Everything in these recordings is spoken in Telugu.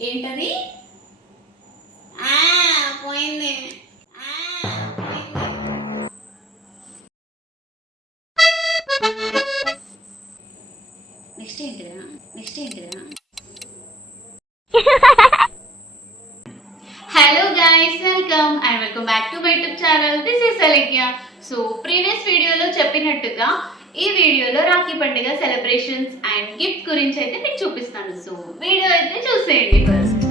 ఏంటది? పోయింది. నెక్స్ట్ ఏంటిదా? Hello guys, welcome back to my YouTube channel. This is Alekhya. So previous వీడియోలో చెప్పినట్టుగా ఈ వీడియోలో రాఖీ పండుగ సెలబ్రేషన్స్ అండ్ గిఫ్ట్ గురించి అయితే మీకు చూపిస్తాను. సో వీడియో అయితే చూసేయండి ఫస్ట్.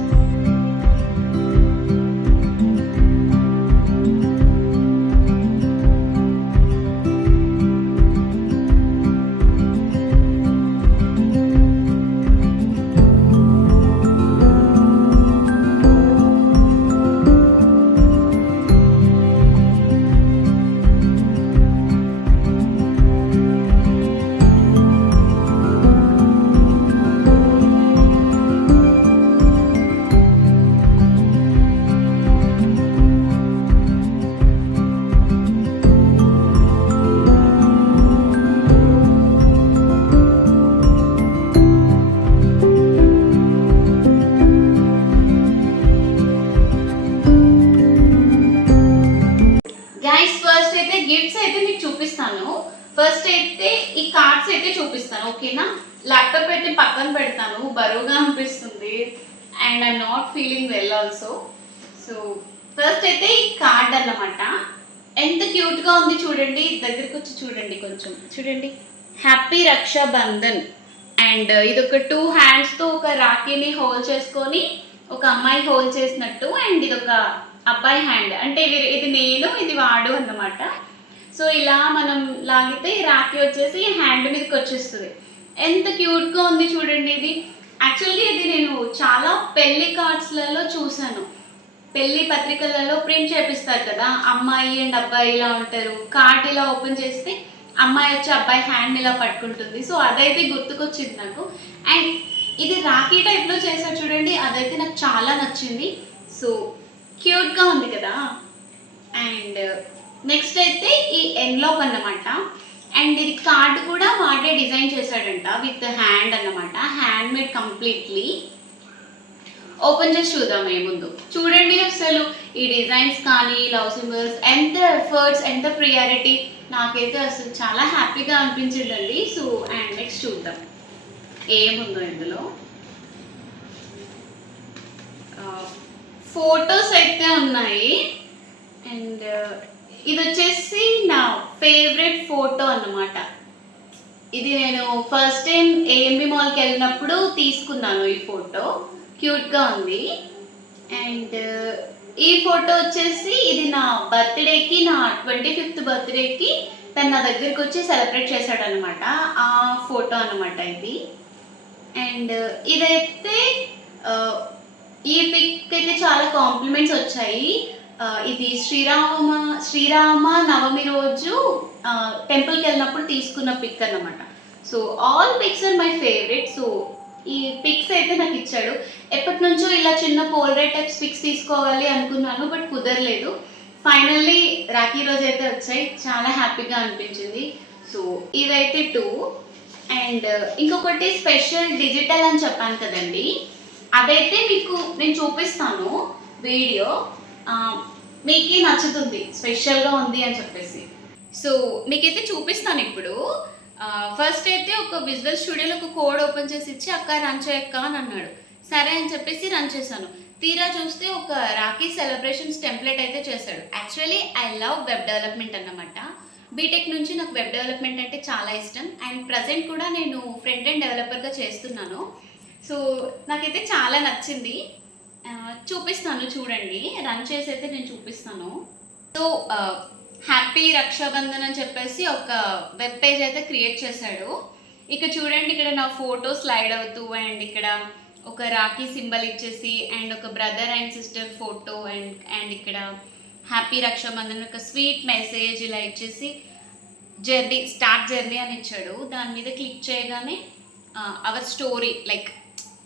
ఫస్ట్ అయితే ఈ కార్డ్స్ అయితే చూపిస్తాను, ఓకేనా? ల్యాప్టాప్ అయితే పక్కన పెడతాను, బరువుగా అనిపిస్తుంది and I'm not feeling well also. So first అయితే ఈ కార్డ్ అన్నమాట. ఎంత క్యూట్గా ఉంది చూడండి, దగ్గరికి వచ్చి చూడండి, కొంచెం చూడండి. హ్యాపీ రక్షాబంధన్ అండ్ ఇది ఒక 2 హ్యాండ్స్తో ఒక రాఖీని హోల్డ్ చేసుకొని ఒక అమ్మాయి హోల్డ్ చేసినట్టు, అండ్ ఇది ఒక అబ్బాయి హ్యాండ్, అంటే ఇది నేను ఇది వాడు అన్నమాట. సో ఇలా మనం లాగితే రాఖీ వచ్చేసి హ్యాండ్ మీదకి వచ్చేస్తుంది. ఎంత క్యూట్గా ఉంది చూడండి ఇది. యాక్చువల్గా ఇది నేను చాలా పెళ్లి కార్డ్స్లలో చూసాను, పెళ్లి పత్రికలలో ప్రింట్ చేపిస్తారు కదా, అమ్మాయి అండ్ అబ్బాయి ఇలా ఉంటారు. కార్డ్ ఇలా ఓపెన్ చేస్తే అమ్మాయి వచ్చి అబ్బాయి హ్యాండ్ ఇలా పట్టుకుంటుంది. సో అదైతే గుర్తుకొచ్చింది నాకు. అండ్ ఇది రాఖీ టైప్లో చేశారు చూడండి, అదైతే నాకు చాలా నచ్చింది. సో క్యూట్గా ఉంది కదా. అండ్ నెక్స్ట్ అయితే ఈ ఎన్లాప్ అన్నమాట. అండ్ ఇది కార్డ్ కూడా వాడే డిజైన్ చేశాడంట విత్ హ్యాండ్ అన్నమాట, హ్యాండ్ మేడ్ కంప్లీట్లీ. ఓపెన్ చేసి చూద్దాం ముందు. చూడండి అసలు ఈ డిజైన్స్ కానీ లవ్ సింబల్స్ ఎంత ఎఫర్ట్స్, ఎంత ప్రియారిటీ, నాకైతే అసలు చాలా హ్యాపీగా అనిపించిందండి. సో అండ్ నెక్స్ట్ చూద్దాం ఏముందో ఇందులో. ఫొటోస్ అయితే ఉన్నాయి. అండ్ ఇది వచ్చేసి నా ఫేవరెట్ ఫోటో అన్నమాట. ఇది నేను ఫస్ట్ టైం ఏఎంబి మాల్కి వెళ్ళినప్పుడు తీసుకున్నాను ఈ ఫోటో, క్యూట్గా ఉంది. అండ్ ఈ ఫోటో వచ్చేసి ఇది నా బర్త్డేకి, నా 25th బర్త్డేకి తను నా దగ్గరికి వచ్చి సెలబ్రేట్ చేశాడనమాట, ఆ ఫోటో అనమాట ఇది. అండ్ ఇదైతే ఈ పిక్ అయితే చాలా కాంప్లిమెంట్స్ వచ్చాయి. ఇది శ్రీరామ నవమి రోజు టెంపుల్కి వెళ్ళినప్పుడు తీసుకున్న పిక్ అన్నమాట. So all pics are my favourite. So ఈ పిక్స్ అయితే నాకు ఇచ్చాడు. ఎప్పటి నుంచో ఇలా చిన్న పోల్రైట్ టైప్స్ పిక్స్ తీసుకోవాలి అనుకున్నాను, బట్ కుదరలేదు. ఫైనల్లీ రాఖీ రోజు అయితే వచ్చాయి, చాలా హ్యాపీగా అనిపించింది. సో ఇవైతే 2. అండ్ ఇంకొకటి స్పెషల్ డిజిటల్ అని చెప్పాను కదండి, అదైతే మీకు నేను చూపిస్తాను వీడియో, మీకే నచ్చుతుంది, స్పెషల్గా ఉంది అని చెప్పేసి. సో మీకైతే చూపిస్తాను ఇప్పుడు. ఫస్ట్ అయితే ఒక విజువల్ స్టూడియోలో ఒక కోడ్ ఓపెన్ చేసి ఇచ్చి అక్క రన్ చేయక్క అని అన్నాడు. సరే అని చెప్పేసి రన్ చేశాను. తీరా చూస్తే ఒక రాఖీ సెలబ్రేషన్స్ టెంప్లెట్ అయితే చేశాడు. Actually I love web development అన్నమాట. బీటెక్ నుంచి నాకు వెబ్ డెవలప్మెంట్ అంటే చాలా ఇష్టం. అండ్ ప్రజెంట్ కూడా నేను ఫ్రంట్ ఎండ్ డెవలపర్గా చేస్తున్నాను. సో నాకైతే చాలా నచ్చింది. చూపిస్తాను చూడండి, రన్ చేసి అయితే నేను చూపిస్తాను. సో హ్యాపీ రక్షాబంధన్ అని చెప్పేసి ఒక వెబ్ పేజ్ అయితే క్రియేట్ చేశాడు. ఇక చూడండి, ఇక్కడ నా ఫోటో స్లైడ్ అవుతూ అండ్ ఇక్కడ ఒక రాఖీ సింబల్ ఇచ్చేసి అండ్ ఒక brother and sister photo and ఇక్కడ హ్యాపీ రక్షాబంధన్ ఒక స్వీట్ మెసేజ్ ఇలా ఇచ్చేసి స్టార్ట్ జర్నీ అని ఇచ్చాడు. దాని మీద క్లిక్ చేయగానే అవర్ స్టోరీ, లైక్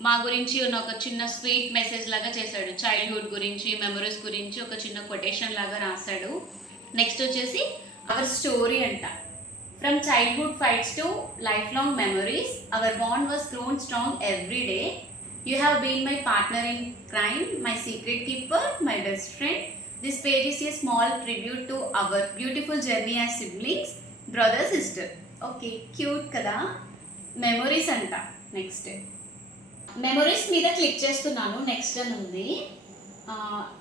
మా గురించి ఉన్న ఒక చిన్న స్వీట్ మెసేజ్ లాగా చేశాడు. చైల్డ్హుడ్ గురించి, మెమరీస్ గురించి ఒక చిన్న కొటేషన్ లాగా రాశాడు. నెక్స్ట్ వచ్చేసి అవర్ స్టోరీ అంట. From childhood fights to life long memories, our bond was grown strong every day. You have been my partner in crime, my secret keeper, my best friend. This page is a small tribute to our beautiful journey as siblings, brother, sister. Okay, cute కదా. మెమొరీస్ అంట. నెక్స్ట్ మెమొరీస్ మీద క్లిక్ చేస్తున్నాను. నెక్స్ట్ అని ఉంది.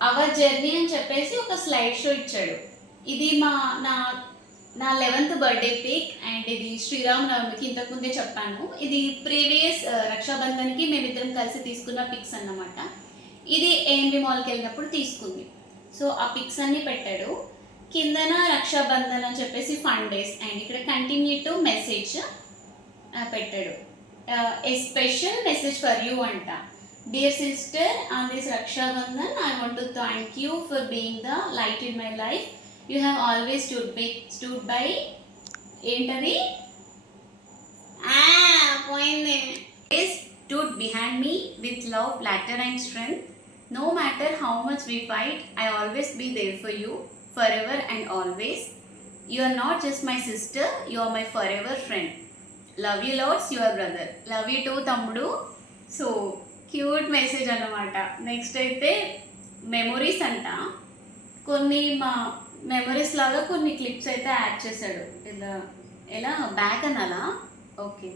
అవర్ జర్నీ అని చెప్పేసి ఒక స్లైడ్ షో ఇచ్చాడు. ఇది నా 11th బర్త్డే పిక్ అండ్ ఇది శ్రీరామనవమికి ఇంతకుముందే చెప్పాను. ఇది ప్రీవియస్ రక్షాబంధన్కి మేమిద్దరం కలిసి తీసుకున్న పిక్స్ అన్నమాట. ఇది ఏఎంబి మాల్కి వెళ్ళినప్పుడు తీసుకుంది. సో ఆ పిక్స్ అన్ని పెట్టాడు. కిందన రక్షాబంధన్ అని చెప్పేసి ఫన్ డేస్ అండ్ ఇక్కడ కంటిన్యూ టు మెసేజ్ పెట్టాడు. A special message for you అంట. Dear sister, on this Rakshabandhan I want to thank you for being the light in my life. You have always stood by ఏంటది పోయింది stood behind me with love, laughter and strength. No matter how much we fight, I always be there for you, forever and always. You are not just my sister, you are my forever friend. Love you lots, your brother. Love you too, తమ్ముడు. సో క్యూట్ మెసేజ్ అన్నమాట. నెక్స్ట్ అయితే మెమొరీస్ అంట. కొన్ని మా మెమరీస్ లాగా కొన్ని క్లిప్స్ అయితే యాడ్ చేశాడు. ఎలా బ్యాక్ అనాలా? ఓకే,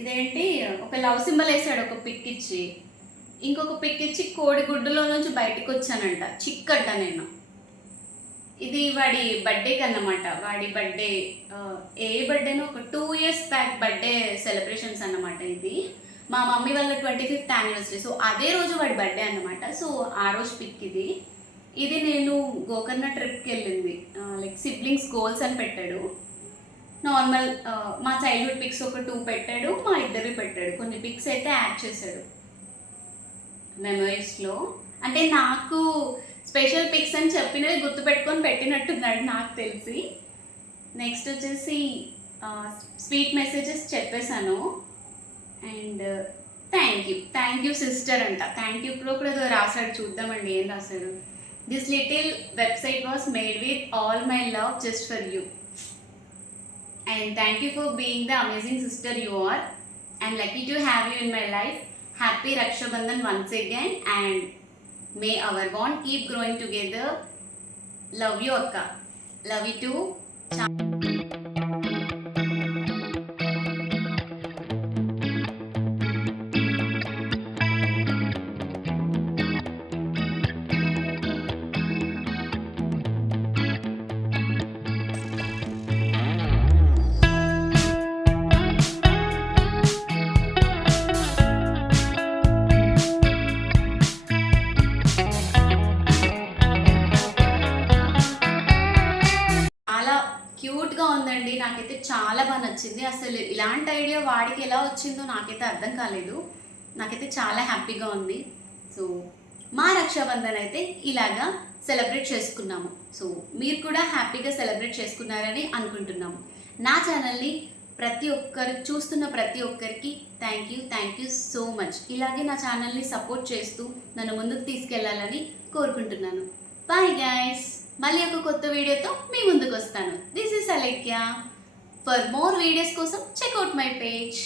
ఇదేంటి ఒక లవ్ సింబల్ వేసాడు ఒక పిక్ ఇచ్చి. ఇంకొక పిక్ ఇచ్చి కోడిగుడ్డులో నుంచి బయటకు వచ్చానంట. చిక్కడ్డ నేను. ఇది వాడి బర్త్డేకి అన్నమాట. వాడి బర్త్డే ఏ బర్త్డేనో ఒక 2 years బ్యాక్ బర్త్డే సెలబ్రేషన్స్ అన్నమాట. ఇది మా మమ్మీ వాళ్ళ 25th యానివర్సరీ. సో అదే రోజు వాడి బర్త్డే అన్నమాట. సో ఆ రోజు పిక్ ఇది. ఇది నేను గోకర్ణ ట్రిప్కి వెళ్ళింది. లైక్ సిబ్లింగ్స్ గోల్స్ అని పెట్టాడు. నార్మల్ మా చైల్డ్హుడ్ పిక్స్ ఒక 2 పెట్టాడు, మా ఇద్దరివి పెట్టాడు. కొన్ని పిక్స్ అయితే యాడ్ చేశాడు మెమరీస్లో. అంటే నాకు స్పెషల్ పిక్స్ అని చెప్పినవి గుర్తుపెట్టుకొని పెట్టినట్టున్నాడు నాకు తెలిసి. నెక్స్ట్ వచ్చేసి స్వీట్ మెసేజెస్ చెప్పేశాను. అండ్ థ్యాంక్ యూ సిస్టర్ అంట. థ్యాంక్ యూ కూడా రాశాడు. చూద్దామండి ఏం రాశాడు. This little website was made with all my love just for you. And thank you for being the amazing sister you are. I'm lucky to have you in my life. Happy Raksha Bandhan once again and may our bond keep growing together. Love you akka. Love you too. క్యూట్గా ఉందండి. నాకైతే చాలా బాగా నచ్చింది. అసలు ఇలాంటి ఐడియా వాడికి ఎలా వచ్చిందో నాకైతే అర్థం కాలేదు. నాకైతే చాలా హ్యాపీగా ఉంది. సో మా రక్షాబంధన్ అయితే ఇలాగా సెలబ్రేట్ చేసుకున్నాము. సో మీరు కూడా హ్యాపీగా సెలబ్రేట్ చేసుకున్నారని అనుకుంటున్నాము. నా ఛానల్ని ప్రతి ఒక్కరు చూస్తున్న ప్రతి ఒక్కరికి థ్యాంక్ యూ సో మచ్. ఇలాగే నా ఛానల్ని సపోర్ట్ చేస్తూ నన్ను ముందుకు తీసుకెళ్లాలని కోరుకుంటున్నాను. Bye guys. మళ్ళీ ఒక కొత్త వీడియోతో మీ ముందుకు వస్తాను. This is Alekhya. For more videos కోసం చెక్అవుట్ మై పేజ్.